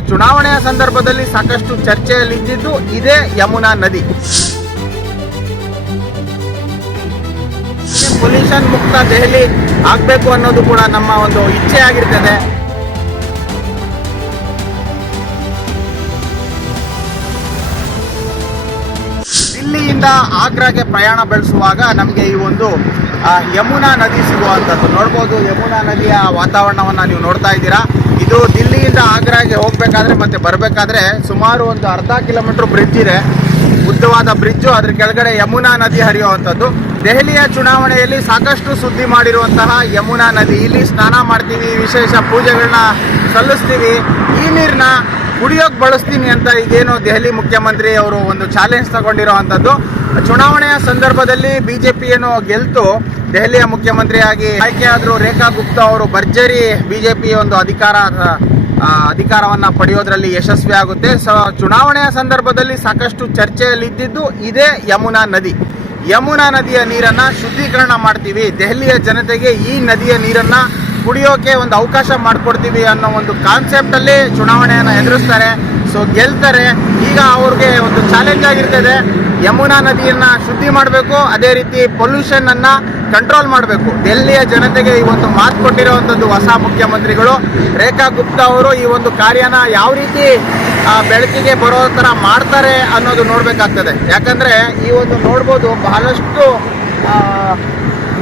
ಚುನಾವಣೆಯ ಸಂದರ್ಭದಲ್ಲಿ ಸಾಕಷ್ಟು ಚರ್ಚೆಯಲ್ಲಿದ್ದಿದ್ದು ಇದೇ ಯಮುನಾ ನದಿ. ಪೊಲ್ಯೂಷನ್ ಮುಕ್ತ ದೆಹಲಿ ಆಗಬೇಕು ಅನ್ನೋದು ಕೂಡ ನಮ್ಮ ಒಂದು ಇಚ್ಛೆ ಆಗಿರ್ತದೆ. ದಿಲ್ಲಿಯಿಂದ ಆಗ್ರಾಗೆ ಪ್ರಯಾಣ ಬೆಳೆಸುವಾಗ ನಮಗೆ ಈ ಒಂದು ಯಮುನಾ ನದಿ ಸಿಗುವಂಥದ್ದು ನೋಡ್ಬೋದು ಯಮುನಾ ನದಿಯ ವಾತಾವರಣವನ್ನು ನೀವು ನೋಡ್ತಾ ಇದ್ದೀರಾ. ಇದು ದಿಲ್ಲಿಯಿಂದ ಆಗ್ರಾಗೆ ಹೋಗಬೇಕಾದ್ರೆ ಮತ್ತೆ ಬರಬೇಕಾದ್ರೆ ಸುಮಾರು ಒಂದು ಅರ್ಧ ಕಿಲೋಮೀಟರ್ ಬ್ರಿಡ್ಜ್ ಇದೆ. ಉದ್ದವಾದ ಬ್ರಿಡ್ಜು ಅದ್ರ ಕೆಳಗಡೆ ಯಮುನಾ ನದಿ ಹರಿಯುವಂಥದ್ದು ದೆಹಲಿಯ ಚುನಾವಣೆಯಲ್ಲಿ ಸಾಕಷ್ಟು ಸುದ್ದಿ ಮಾಡಿರುವಂತಹ ಯಮುನಾ ನದಿ. ಇಲ್ಲಿ ಸ್ನಾನ ಮಾಡ್ತೀವಿ, ವಿಶೇಷ ಪೂಜೆಗಳನ್ನ ಸಲ್ಲಿಸ್ತೀವಿ. ಈ ನೀರನ್ನ ಕುಡಿಯೋಕೆ ಬಳಸ್ತೀನಿ ಅಂತ ಇದೇನು ದೆಹಲಿ ಮುಖ್ಯಮಂತ್ರಿ ಅವರು ಒಂದು ಚಾಲೆಂಜ್ ತಗೊಂಡಿರುವಂಥದ್ದು ಚುನಾವಣೆಯ ಸಂದರ್ಭದಲ್ಲಿ ಬಿ ಬಿಜೆಪಿ ಏನು ಗೆಲ್ತು. ದೆಹಲಿಯ ಮುಖ್ಯಮಂತ್ರಿಯಾಗಿ ಆಯ್ಕೆಯಾದರೂ ರೇಖಾ ಗುಪ್ತಾ ಅವರು ಭರ್ಜರಿ ಬಿಜೆಪಿ ಒಂದು ಅಧಿಕಾರ ಅಧಿಕಾರವನ್ನು ಪಡೆಯೋದ್ರಲ್ಲಿ ಯಶಸ್ವಿ ಆಗುತ್ತೆ. ಸೊ, ಚುನಾವಣೆಯ ಸಂದರ್ಭದಲ್ಲಿ ಸಾಕಷ್ಟು ಚರ್ಚೆಯಲ್ಲಿದ್ದಿದ್ದು ಇದೇ ಯಮುನಾ ನದಿ. ಯಮುನಾ ನದಿಯ ನೀರನ್ನ ಶುದ್ಧೀಕರಣ ಮಾಡ್ತೀವಿ. ದೆಹಲಿಯ ಜನತೆಗೆ ಈ ನದಿಯ ನೀರನ್ನ ಕುಡಿಯೋಕೆ ಒಂದು ಅವಕಾಶ ಮಾಡಿಕೊಡ್ತೀವಿ ಅನ್ನೋ ಒಂದು ಕಾನ್ಸೆಪ್ಟಲ್ಲಿ ಚುನಾವಣೆಯನ್ನ ಎದುರಿಸ್ತಾರೆ. ಸೊ ಗೆಲ್ತಾರೆ. ಈಗ ಅವ್ರಿಗೆ ಒಂದು ಚಾಲೆಂಜ್ ಆಗಿರ್ತದೆ. ಯಮುನಾ ನದಿಯನ್ನ ಶುದ್ಧಿ ಮಾಡಬೇಕು. ಅದೇ ರೀತಿ ಪೊಲ್ಯೂಷನ್ ಅನ್ನ ಕಂಟ್ರೋಲ್ ಮಾಡಬೇಕು. ಡೆಲ್ಲಿಯ ಜನತೆಗೆ ಈ ಒಂದು ಮಾತು ಕೊಟ್ಟಿರುವಂಥದ್ದು ಹೊಸ ಮುಖ್ಯಮಂತ್ರಿಗಳು. ರೇಖಾ ಗುಪ್ತಾ ಅವರು ಈ ಒಂದು ಕಾರ್ಯನ ಯಾವ ರೀತಿ ಬೆಳಕಿಗೆ ಬರೋ ಥರ ಮಾಡ್ತಾರೆ ಅನ್ನೋದು ನೋಡಬೇಕಾಗ್ತದೆ. ಯಾಕಂದ್ರೆ ಈ ಒಂದು ನೋಡ್ಬೋದು ಬಹಳಷ್ಟು ನೀರು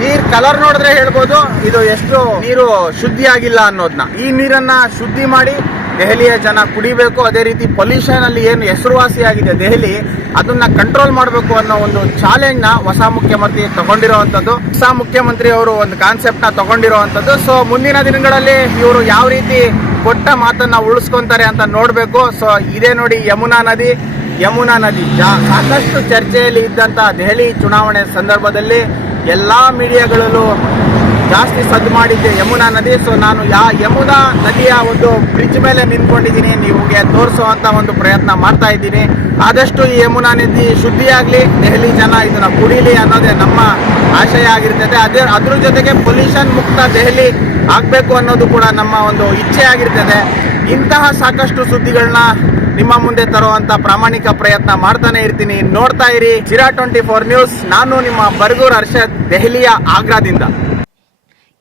ನೀರ್ ಕಲರ್ ನೋಡಿದ್ರೆ ಹೇಳ್ಬೋದು. ಇದು ಎಷ್ಟು ನೀರು ಶುದ್ಧಿ ಆಗಿಲ್ಲ ಅನ್ನೋದನ್ನ ಈ ನೀರನ್ನ ಶುದ್ಧಿ ಮಾಡಿ ದೆಹಲಿಯ ಜನ ಕುಡಿಬೇಕು, ಅದೇ ರೀತಿ ಪೊಲ್ಯೂಷನ್ ಅಲ್ಲಿ ಏನು ಹೆಸರುವಾಸಿಯಾಗಿದೆ ದೆಹಲಿ, ಅದನ್ನ ಕಂಟ್ರೋಲ್ ಮಾಡಬೇಕು ಅನ್ನೋ ಒಂದು ಚಾಲೆಂಜ್ನ ಹೊಸ ಮುಖ್ಯಮಂತ್ರಿ ತಗೊಂಡಿರುವಂತದ್ದು ಹೊಸ ಮುಖ್ಯಮಂತ್ರಿ ಅವರು ಒಂದು ಕಾನ್ಸೆಪ್ಟ್ನ ತಗೊಂಡಿರುವಂತದ್ದು ಸೊ ಮುಂದಿನ ದಿನಗಳಲ್ಲಿ ಇವರು ಯಾವ ರೀತಿ ಕೊಟ್ಟ ಮಾತನ್ನ ಉಳಿಸ್ಕೊಂತಾರೆ ಅಂತ ನೋಡಬೇಕು. ಸೊ ಇದೇ ನೋಡಿ ಯಮುನಾ ನದಿ. ಯಮುನಾ ನದಿ ಸಾಕಷ್ಟು ಚರ್ಚೆಯಲ್ಲಿ ಇದ್ದಂತ ದೆಹಲಿ ಚುನಾವಣೆ ಸಂದರ್ಭದಲ್ಲಿ ಎಲ್ಲಾ ಮೀಡಿಯಾಗಳಲ್ಲೂ ಜಾಸ್ತಿ ಸದ್ದು ಮಾಡಿದ್ದೆ. ಯಮುನಾ ನದಿ. ಸೊ ನಾನು ಯಾ ಯಮುನಾ ನದಿಯ ಒಂದು ಬ್ರಿಡ್ಜ್ ಮೇಲೆ ನಿಂತ್ಕೊಂಡಿದ್ದೀನಿ. ನಿಮಗೆ ತೋರಿಸುವಂಥ ಒಂದು ಪ್ರಯತ್ನ ಮಾಡ್ತಾ ಇದ್ದೀನಿ. ಆದಷ್ಟು ಈ ಯಮುನಾ ನದಿ ಶುದ್ಧಿಯಾಗಲಿ, ದೆಹಲಿ ಜನ ಇದನ್ನು ಕುಡೀಲಿ ಅನ್ನೋದೇ ನಮ್ಮ ಆಶಯ ಆಗಿರ್ತದೆ. ಅದೇ, ಅದ್ರ ಜೊತೆಗೆ ಪೊಲ್ಯೂಷನ್ ಮುಕ್ತ ದೆಹಲಿ ಆಗಬೇಕು ಅನ್ನೋದು ಕೂಡ ನಮ್ಮ ಒಂದು ಇಚ್ಛೆ ಆಗಿರ್ತದೆ. ಇಂತಹ ಸಾಕಷ್ಟು ಸುದ್ದಿಗಳನ್ನ ನಿಮ್ಮ ಮುಂದೆ ತರುವಂತ ಪ್ರಾಮಾಣಿಕ ಪ್ರಯತ್ನ ಮಾಡ್ತಾನೆ ಇರ್ತೀನಿ. ನೋಡ್ತಾ ಇರಿ. ಚಿರಾ ಟ್ವೆಂಟಿ ಫೋರ್ ನ್ಯೂಸ್ ನಾನು ನಿಮ್ಮ ಬರ್ಗೂರ್ ಹರ್ಷದ್, ದೆಹಲಿಯ ಆಗ್ರಾದಿಂದ.